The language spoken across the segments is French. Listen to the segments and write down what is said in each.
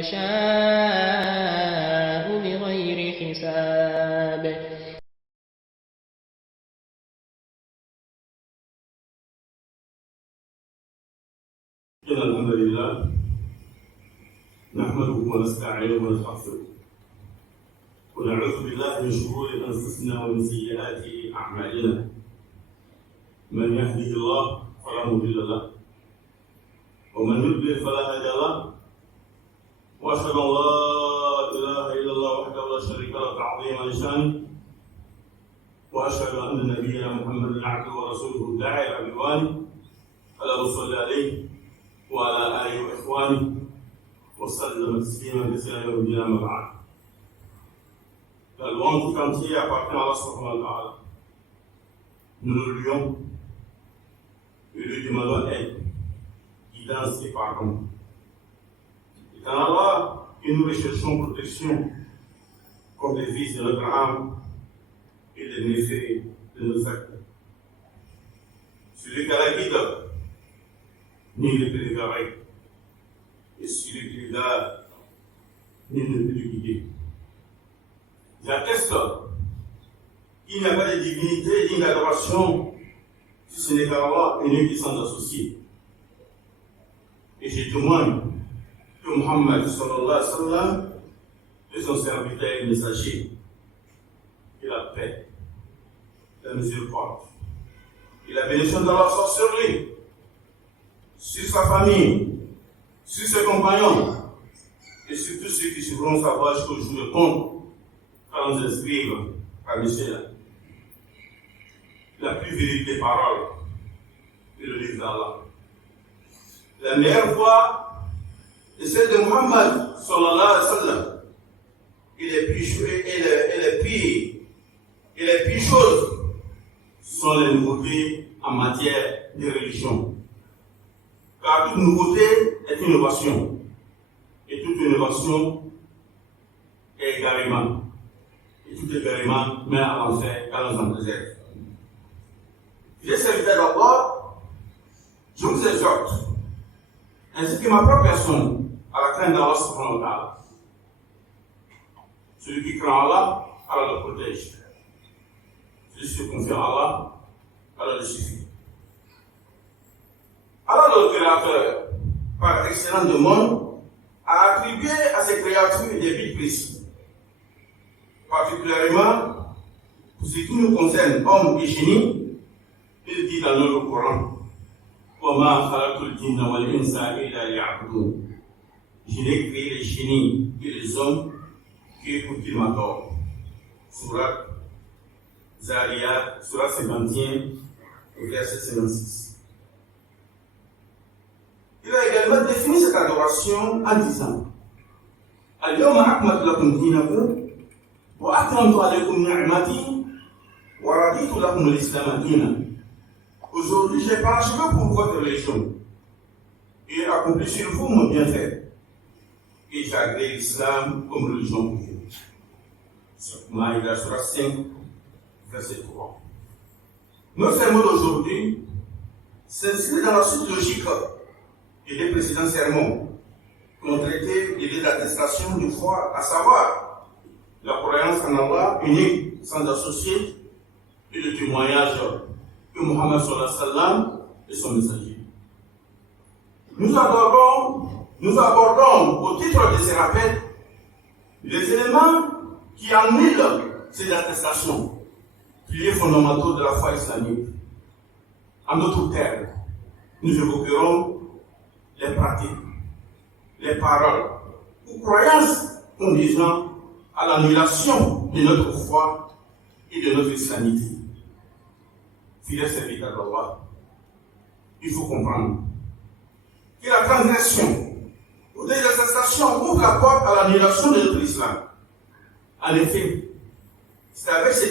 يشاء بغير حساب. إن الحمد لله نحمده ونستعينه ونستغفره ونعوذ بالله من شرور أنفسنا ومن سيئات أعمالنا. من يهده الله فلا مضل له ومن يضلل فلا هادي له، وأشهد أن لا إله إلا الله وحده لا شريك له تعظيما لشانه، وأشهد أن نبينا محمدا عبده ورسوله الداعي إلى رضوانه. اللهم صل عليه وعلى آله وإخوانه وسلم تسليما كثيرا يوم الدين. أما بعد، la louange tout entier appartient à Allah subhanahu wa ta'ala. Nous le louons et lui demandons aide, guidance et pardon. C'est en Allah que nous recherchons protection contre les vices de notre âme et les méfaits de nos actes. Celui qui a la guide, nul ne peut l'égarer, et celui qui l'égare, nul ne peut le guider. J'atteste qu'il n'y a pas de divinité digne d'adoration si ce n'est qu'Allah et lui qui s'en associe. Et je témoigne que Muhammad sallallahu alayhi wa sallam est son serviteur et messager. Et la paix, la miséricorde et la bénédiction d'Allah soit sur lui, sur sa famille, sur ses compagnons et sur tous ceux qui suivront sa voie jusqu'au jour de compte, quand nous inscrivent parmi ceux-là. La plus vérité des paroles est le livre d'Allah. La meilleure voie est celle de Muhammad sallallahu alayhi wa sallam. Et les pires choses sont les nouveautés en matière de religion. Car toute nouveauté est une innovation. Et toute innovation est égarément. Et tout égarément met à l'enfer quand nous en désert. J'ai serviteur d'Allah, je vous exhorte, ainsi que ma propre personne, à la crainte d'Allah subhanahu wa ta'ala. Celui qui craint Allah, Allah le protège. Celui qui se confie en Allah, Allah le suffit. Allah le Créateur, par excellence de monde, a attribué à ses créatures des buts précis. Particulièrement, pour ce qui nous concerne, hommes et génies, il dit dans le Coran, وَمَا خَلَقْتُ الْجِنَّ وَالْإِنسَ إِلَّا لِيَعْبُدُونِ. Je n'ai créé les génies et les hommes que pour qu'ils m'adorent. Surat Zariyat, Surat 51, verset 56. Il a également défini cette adoration en disant Al-yawma akmaltu lakum dinakum wa atmamtu alaykum ni'mati wa raditu lakum al-islam dinan. Aujourd'hui, j'ai parachevé pour votre religion et accompli sur vous mon bienfait. Et j'ai agréé l'islam comme religion pour vous. Maïda Surah 5, verset 3. Notre sermon d'aujourd'hui s'inscrit dans la suite logique et des précédents sermons qui ont traité des attestations de foi, à savoir la croyance en Allah unique, sans associé, et le témoignage que Muhammad sallallahu alayhi wa sallam est son messager. Nous abordons au titre de ces rappels les éléments qui annulent ces attestations, piliers fondamentaux de la foi islamique. En d'autres termes, nous évoquerons les pratiques, les paroles ou croyances conduisant à l'annulation de notre foi et de notre islamité. Fidèles serviteurs d'Allah, il faut comprendre que la transgression ou des attestations ouvre la porte à l'annulation de notre islam. En effet, c'est avec ces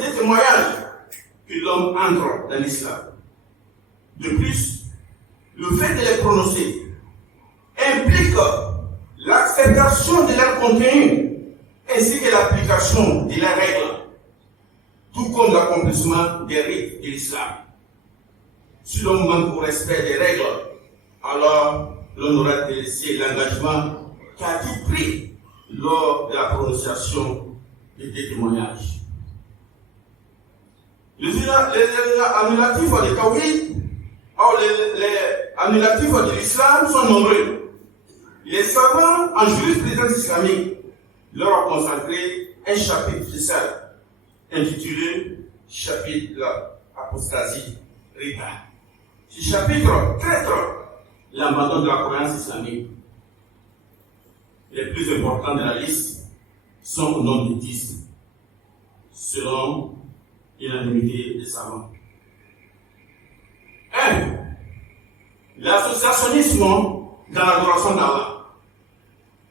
deux témoignages que l'homme entre dans l'islam. De plus, le fait de les prononcer implique l'acceptation de leur contenu ainsi que l'application de leurs règles, tout comme l'accomplissement des rites de l'islam. Si l'on manque au respect des règles, alors l'on aura délaissé l'engagement qui a été pris lors de la prononciation des témoignages. Les annulatifs de Tawhid, or les annulatifs de l'islam sont nombreux. Les savants en jurisprudence islamique leur ont consacré un chapitre spécial intitulé chapitre de l'apostasie rita. Ce chapitre traite l'abandon de la croyance islamique. Les plus importants de la liste sont au nombre de 10, selon l'unanimité des savants. 1. L'associationnisme dans l'adoration d'Allah.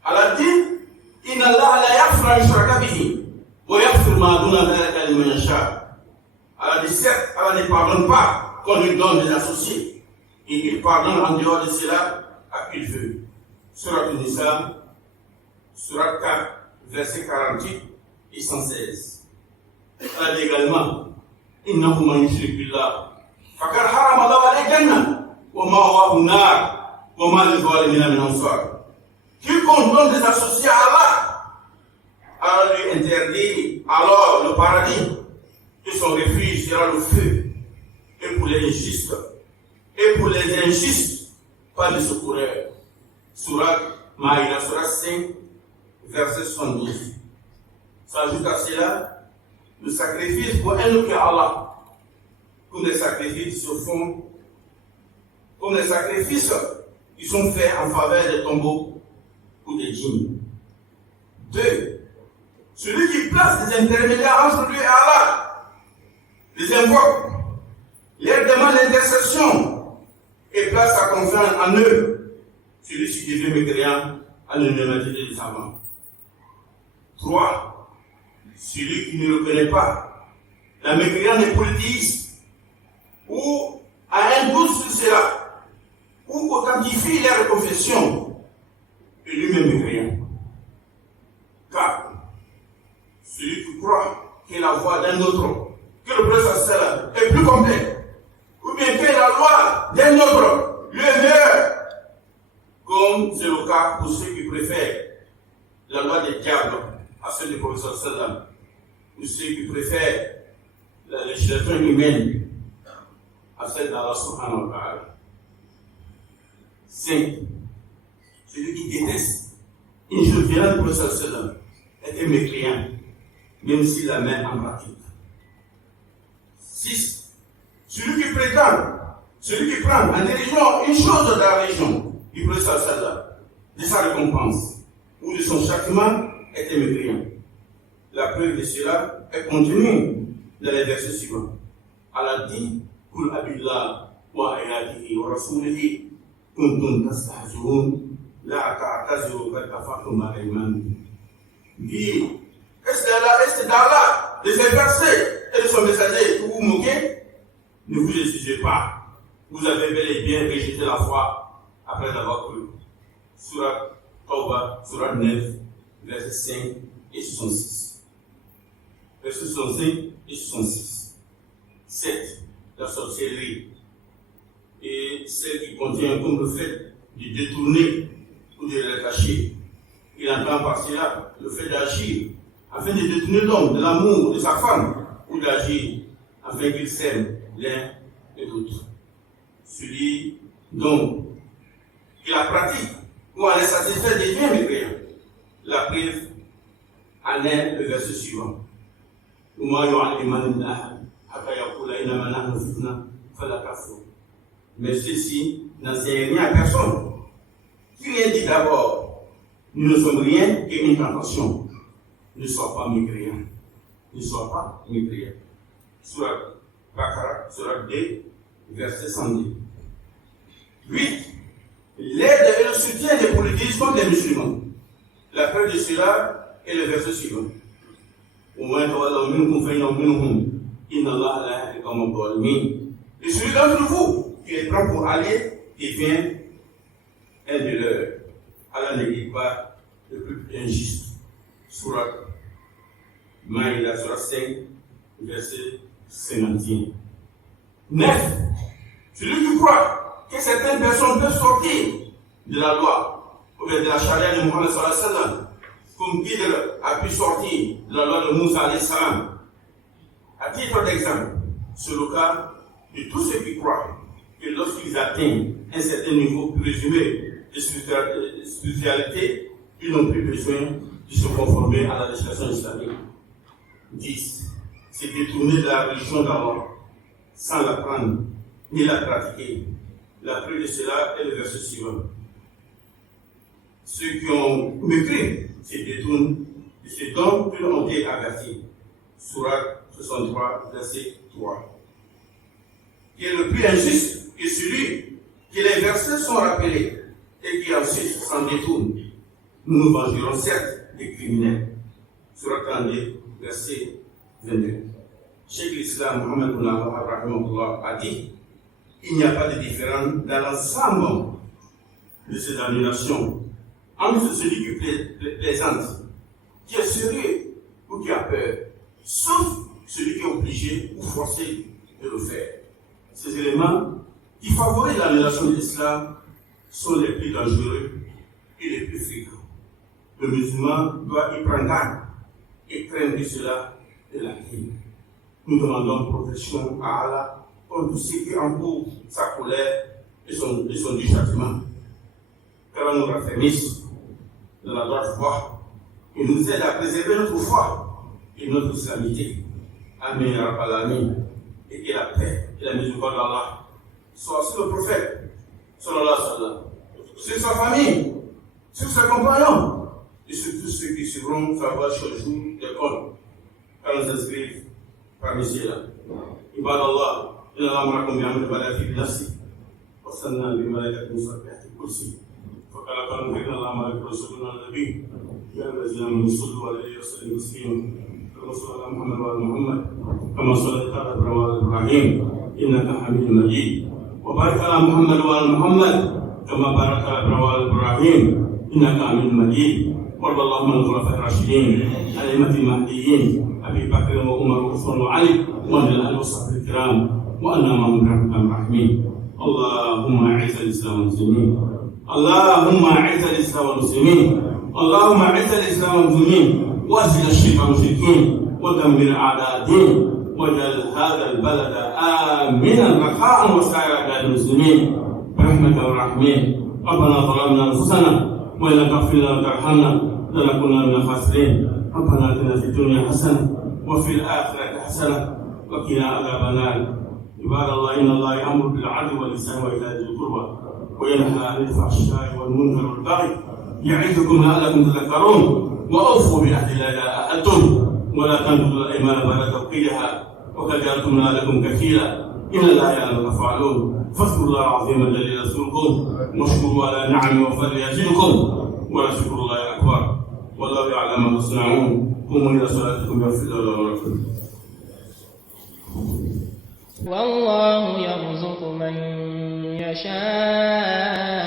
Allah dit Inna Allah la yaghfiru an yushraka bihi wa yaghfiru ma duna dhalika liman yasha. Allah dit certes, Allah ne pardonne pas qu'on lui donne des associés, et il pardonne en dehors de cela à qui il veut. Surat Nisa, Surat 4, versets 48 et 116. Allah dit également Innahu man yushrik billah faqad harama Allahu alayhi jannah wa ma'wahu an-nar wa ma lil-zalimina min ansar. Quiconque donne des associés à Allah, Allah lui interdit alors le paradis, et son refuge sera le feu. Et pour les injustes, pas de secoureur. Surat Maïda, Surat 5, verset 72. S'ajoute à cela le sacrifice pour un autre Allah, comme les sacrifices se font, comme les sacrifices qui sont faits en faveur des tombeaux ou des djinns. 2. Celui qui place des intermédiaires entre lui et Allah, les invoque, leur demande l'intercession et place sa confiance en eux, celui-ci qui devient mécréant à l'unanimité des savants. 3. Celui qui ne reconnaît pas la mécréance des polythéistes ou a un doute sur cela ou authentifie leur confession et lui-même mécréant. 4. Celui qui croit que la voix d'un autre, que le prophète est plus complet, ou bien que la loi d'un autre lui est meilleure, comme c'est le cas pour ceux qui préfèrent la loi des diables à celle du prophète sallam, ou ceux qui préfèrent la législation humaine à celle d'Allah subhanahu wa ta'ala. 5. Celui qui déteste une chose violente du prophète sallam est un mécréant, même s'il la met en pratique. 6. Celui qui prend en dérision une chose de la religion du prophète sallam, de sa récompense ou de son châtiment, est un mécréant. La preuve de cela est contenue dans les versets suivants. Allah dit Kul abillah wa ayatihi wa rasulihi kuntum tastahzi'un la ta'taziru qad kafartum ba'da imanikum. Dit est-ce d'Allah, de ses versets et de son messager que vous moquez? Ne vous excusez pas. Vous avez bel et bien rejeté la foi après avoir cru. Surat Tawbah, Surat 9, versets 5 et 66. Versets 65 et 66. 7. La sorcellerie et celle qui contient comme le fait de détourner ou de le cacher. Il entend par cela le fait d'agir afin de détourner l'homme de l'amour de sa femme ou d'agir afin qu'ils s'aiment l'un et l'autre. Celui donc qui la pratique ou en est satisfait devient mécréant. La preuve en est le verset suivant. Mais ceci n'enseigne rien à personne. Qui rien dit d'abord, nous ne sommes rien qu'une tentation. Ne sois pas mécréant. Ne sois pas mécréant. Surat Bakara, Surat 2, verset 110. 8. L'aide et le soutien des polythéistes contre les musulmans. La preuve de cela est le verset suivant. Et celui d'entre vous qui les prend pour alliés devient un de leurs. Allah ne dit pas le plus injuste. Surat Maïda, Surat 5, verset 51. 9. Celui qui croit que certaines personnes peuvent sortir de la loi, ou bien de la charia de Mohammed sallallahu alayhi wa sallam, comme guide a pu sortir de la loi de Moussa alayhi salam. À titre d'exemple, c'est le cas de tous ceux qui croient que lorsqu'ils atteignent un certain niveau présumé de spiritualité, ils n'ont plus besoin de se conformer à la législation islamique. 10. C'est détourner de la religion d'Allah sans l'apprendre ni la pratiquer. La preuve de cela est le verset suivant. Ceux qui ont mépris se détournent de ce dont ils ont été avertis. Sourate 63, verset 3. Qui est le plus injuste que celui que les versets sont rappelés et qui ensuite s'en détourne. Nous nous vengerons certes des criminels. Sourate 32, verset 22. Cheikh l'Islam Mohammed bin Abdullah a dit il n'y a pas de différence dans l'ensemble de ces annulations entre celui qui plaisante, qui est sérieux ou qui a peur, sauf celui qui est obligé ou forcé de le faire. Ces éléments qui favorisent l'annulation de l'islam sont les plus dangereux et les plus fréquents. Le musulman doit y prendre garde et craindre cela de la crime. Nous demandons protection à Allah contre ce qui encourt sa colère et son châtiment. Car nous raffermisse dans la droite voie et nous aide à préserver notre foi et notre islamité. Amen, ya Rabbal Alamin. Et que la paix et la miséricorde d'Allah soient sur le prophète, sallallahu alayhi wa sallam, sur sa famille, sur ses compagnons et sur tous ceux qui suivront sa voie chaque jour d'école. Car nous inscrivent parmi ceux-là. Ibad Allah, إن الله معكم بأمر الملائكة بنفسه وصلنا بملائكة مصبحة الكرسي فقال قال إن الله معكم رسولنا النبي يا الذين آمنوا صلوا عليه وسلموا تسليما كما صلى على محمد وعلى محمد كما صليت على إبراهيم إنك حميد مجيد وبارك على محمد وعلى محمد كما باركت على إبراهيم إنك حميد مجيد وارض اللهم عن الخلفاء الراشدين الأئمة المهديين أبي بكر وعمر وعثمان وعلي وعن الآل وصحبه الكرام وأنا معهم برحمتك الرحيم. اللهم أعز الإسلام والمسلمين اللهم أعز الإسلام والمسلمين اللهم أعز الإسلام والمسلمين وأذل الشرك والمشركين ودمر أعداء الدين واجعل هذا البلد آمنا رخاء وسائر بلاد المسلمين برحمتك الرحيم. ربنا ظلمنا أنفسنا وإن لم تغفر لنا وترحمنا لنكونن من الخاسرين. ربنا آتنا في الدنيا حسنة وفي الآخرة حسنة وقنا عذاب النار. عباد الله إن الله يأمر بالعدل والإحسان وإيتاء ذي القربى وينهى عن الفحشاء والمنكر والبغي يعظكم لعلكم تذكرون وأوفوا بعهد الله إذا عاهدتم ولا تنقضوا الأيمان بعد توكيدها وقد جعلتم لكم كفيلا إن الله يعلم ما تفعلون. فاذكروا الله العظيم الجليل يذكركم واشكروا على نعمه وفضله يزدكم ولذكر الله أكبر والله يعلم ما تصنعون. قوموا إلى صلاتكم يغفر الله ولكم. والله يرزق من يشاء